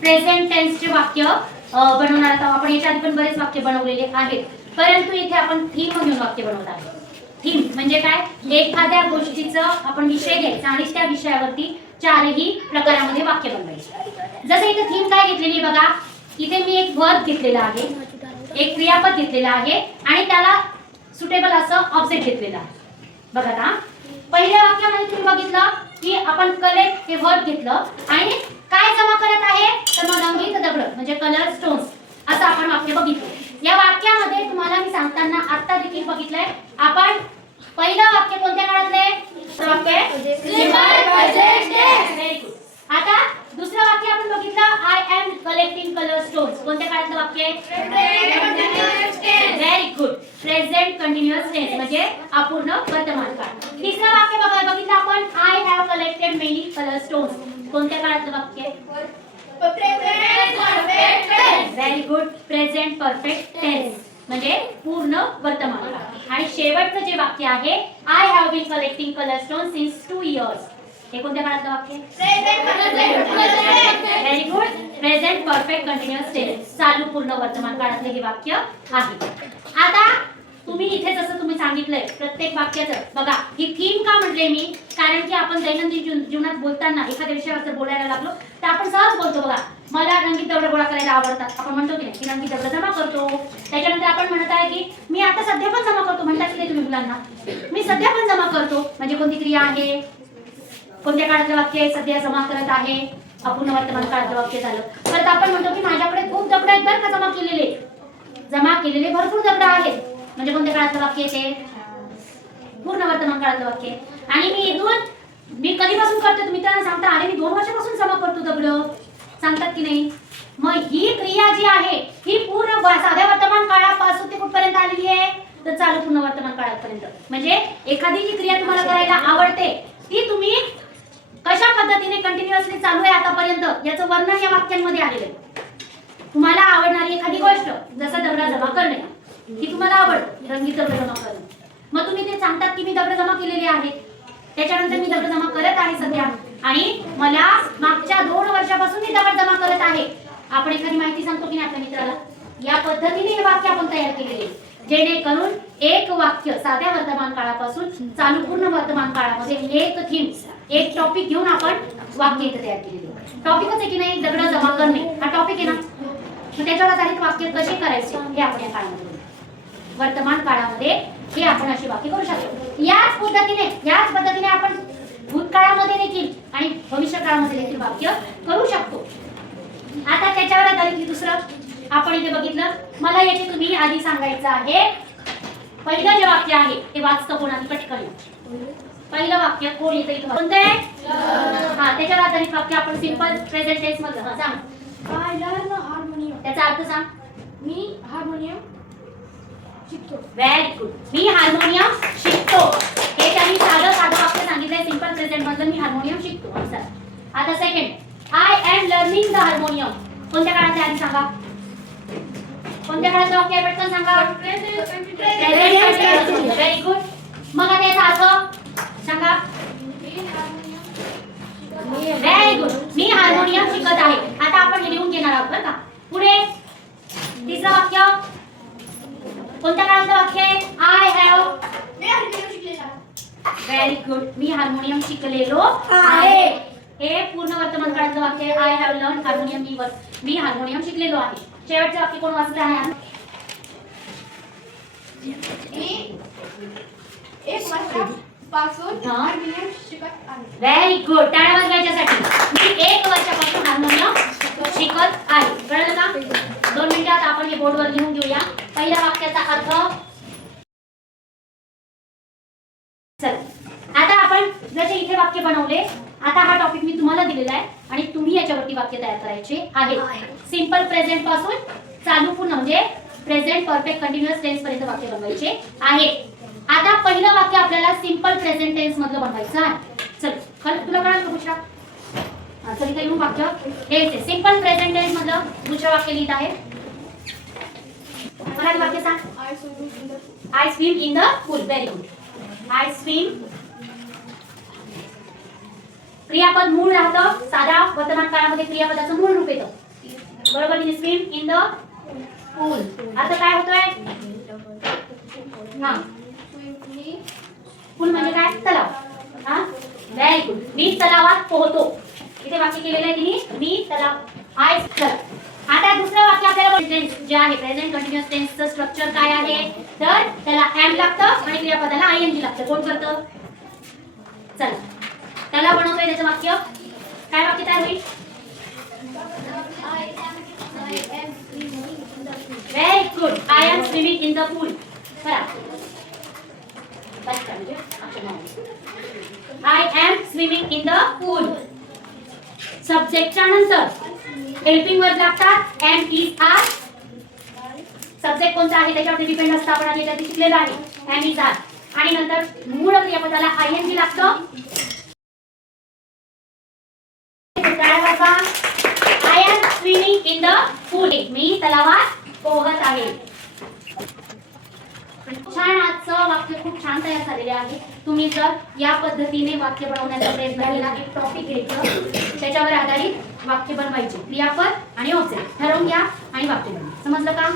Present टेन्सचे वाक्य बनवणार आहोत आपण. याच्या आधी पण बरेच वाक्य बनवलेले आहेत, परंतु इथे आपण थीम घेऊन वाक्य बनवत आहोत. थीम म्हणजे काय? एखाद्या गोष्टीचा आपण विषय घ्यायचा आणि त्या विषयावरती चारही प्रकारामध्ये वाक्य बनवायचे. जसं इथे थीम काय घेतलेली बघा, इथे मी एक वर्ब घेतलेला आहे, एक क्रियापद घेतलेला आहे आणि त्याला सुटेबल असं ऑब्जेक्ट घेतलेलं आहे. बघा आता पहिल्या वाक्यामध्ये तुम्ही बघितलं की आपण कलेक्ट हे वर्ब घेतलं आणि काय जमा करत आहे तर मग रंगीत दगड म्हणजे कलर स्टोन्स असं आपण वाक्य बघितलं. या वाक्यामध्ये तुम्हाला मी सांगताना आता देखील बघितलंय आपण पहिलं वाक्य कोणत्या काळातले वाक्य व्हेरी गुड. आता दुसरं वाक्य आपण बघितलं I am collecting colour stones कोणत्या काळातलं वाक्य very good present continuous tense म्हणजे अपूर्ण वर्तमान काळ. तिसरं वाक्य बघितलं आपण I have collected many colour stones कोणत्या काळातलं वाक्य very good present perfect tense म्हणजे पूर्ण वर्तमान काळ. आणि शेवटचं जे वाक्य आहे I have been collecting colour stones since 2 years हे कोणत्या काळातलं वाक्य very good present perfect continuous tense चालू पूर्ण वर्तमान काळातले हे वाक्य आहे. आता तुम्ही इथे जसं तुम्ही सांगितलंय प्रत्येक वाक्याचं बघा ही थीम का म्हटले मी, कारण की आपण दैनंदिन जीवनात बोलताना एखाद्या विषयावर जर बोलायला लागलो तर आपण सहज बोलतो. बघा मला रंगीत दगड गोळा करायला आवडतात आपण म्हणतो की नाही की रंगीत दगड जमा करतो. त्याच्यानंतर आपण म्हणत आहे की मी आता सध्या पण जमा करतो म्हणतात की नाही तुम्ही मुलांना मी सध्या पण जमा करतो म्हणजे कोणती क्रिया आहे कोणत्या काळातलं वाक्य आहे सध्या जमा करत आहे अपूर्ण वर्तमान काळातलं वाक्य झालं. परत आपण म्हणतो की माझ्याकडे खूप दगड आहेत बरं का जमा केलेले भरपूर दगड आहेत म्हणजे कोणत्या काळातलं वाक्य ते पूर्ण वर्तमान काळातलं वाक्य. आणि मी कधीपासून करते तुम्ही मित्रांना सांगता अरे मी 2 वर्षापासून जमा करतो दगड सांगतात की नाही. मग ही क्रिया जी आहे ही पूर्ण साध्या वर्तमान काळापासून ते कुठपर्यंत आलेली आहे तर चालू पूर्ण वर्तमान काळापर्यंत. म्हणजे एखादी जी क्रिया तुम्हाला करायला आवडते ती तुम्ही कशा पद्धतीने कंटिन्युअसली चालू आहे आतापर्यंत याचं वर्णन या वाक्यांमध्ये आलेलं आहे. तुम्हाला आवडणारी एखादी गोष्ट जसं दगड जमा करणे ही तुम्हाला आवडते रंगीत दगड जमा करणे मग तुम्ही ते सांगतात की मी दगड जमा केलेले आहेत त्याच्यानंतर मी दगड जमा करत आहे सध्या आणि मला मागच्या 2 वर्षापासून मी दगड जमा करत आहे. आपण एखादी माहिती सांगतो की नाही आपल्या मित्राला या पद्धतीने हे वाक्य आपण तयार केलेले जेणेकरून एक वाक्य साध्या वर्तमान काळापासून चालू पूर्ण वर्तमान काळामध्ये एक थीम एक टॉपिक घेऊन आपण वाक्य इथे तयार केलेले. टॉपिकच आहे की नाही दगड जमा करणे हा टॉपिक आहे ना मग त्याच्यावर आधारित वाक्य कसे करायचे हे आपण या काळामध्ये वर्तमान काळामध्ये हे आपण अशी वाक्य करू शकतो. याच पद्धतीने आपण भूतकाळामध्ये देखील आणि भविष्य काळामध्ये देखील वाक्य करू शकतो. आता त्याच्यावर आधारित दुसरं आपण इथे बघितलं मला याचे तुम्ही आधी सांगायचं आहे पहिलं जे वाक्य आहे ते वाचतं कोण आधी पटकन पहिलं वाक्य कोण येतं इथं कोणतं आहे हा त्याच्यावर आधारित वाक्य आपण सिंपल प्रेझेंट टेन्स मधलं सांग आय लर्न हार्मोनियम त्याचा अर्थ सांग मी हार्मोनियम शिकतो. व्हेरी गुड मी हार्मोनियम शिकतो हे त्यांनी साधं वाक्य सांगितलंय सिंपल प्रेझेंट मधलं मी हार्मोनियम शिकतो असं. आता second I am learning the harmonium कोणत्या काळात आधी सांगा कोणत्या काळाचं वाक्य आहे पटकन सांगा व्हेरी गुड. मग आता याचा अर्थ सांगा व्हेरी गुड मी हार्मोनियम शिकत आहे. आता आपण हे लिहून घेणार आहोत बरं का. पुढे तिसरं वाक्य कोणत्या काळातलं वाक्य आहे I have very good me harmonium शिकलेलो आहे हे पूर्ण वर्तमान काळातलं वाक्य आहे I have learn harmonium me harmonium शिकलेलो आहे. शेवटचं वाक्य कोण वाचलं आहे एक वर्षापासून हार्मोनियम शिकत आहे. व्हेरी गुड टाळ्या वाजवायच्यासाठी मी 1 वर्षापासून हार्मोनियम शिकत आहे. कळलं का 2 मिनिटात आपण हे बोर्डवर लिहून घेऊया. पहिल्या वाक्याचा अर्थ चल आता आपण जसे इथे वाक्य बनवले आता हा टॉपिक मी तुम्हाला दिलेला आहे आणि तुम्ही याच्यावरती वाक्य तयार करायचे आहे. सिंपल प्रेझेंट पासून चालू पूर्ण म्हणजे प्रेझेंट परफेक्ट कंटिन्युअस टेन्स पर्यंत वाक्य बनवायचे आहे. आता पहिलं वाक्य आपल्याला सिंपल प्रेझेंट टेन्स मधलं बनवायचं आहे. चल तुला कळलं का पुष्पा चल इथे येऊन वाक्य हे सिंपल प्रेझेंट टेन्स मधलं दुसरं वाक्य लिहित आहे. मराठी वाक्य सांग I swim in the pool. Very good I swim क्रियापद मूळ राहतं साध्या वर्तमान काळामध्ये क्रियापदाचं मूळ रूप येतं बरोबर ही स्विम इन द पूल. आता काय होतोय? हा पूल म्हणजे काय? तलाव. हा व्हेरी गुड. मी तलावात पोहतो. इथे वाक्य केलेलं आहे की मी तलाव. आय चल. आता दुसरं वाक्य आपल्याला टेन्स जे आहे प्रेझेंट कंटिन्युअस टेन्सचं स्ट्रक्चर काय आहे? तर त्याला एम लागतं आणि क्रियापदाला आयएनजी लागतं. कोण करतं? चला त्याला बनवतोय त्याचं वाक्य. काय वाक्य तयार होईल? Very good. I am swimming in the pool. करा. I am swimming in the pool. सब्जेक्टच्या नंतर हेल्पिंग वर्ब लागतात. Am is are. सब्जेक्ट कोणता आहे त्याच्यावर डिपेंड असतं. आपण आधी त्याची शिकलेलं आहे. Am is are. आणि नंतर मूळ क्रियापदाला आयएनजी लागतं. I am swimming in the pool. मी तलावात पोहत आहे. छान. आजचं वाक्य खूप छान तयार झालेले आहे. तुम्ही जर या पद्धतीने वाक्य बनवण्याचा प्रयत्न केला, एक टॉपिक घ्यायचं त्याच्यावर आधारित वाक्य बनवायचे. क्रियापद आणि ऑब्जेक्ट ठरवून घ्या आणि वाक्य बनवा. समजलं का?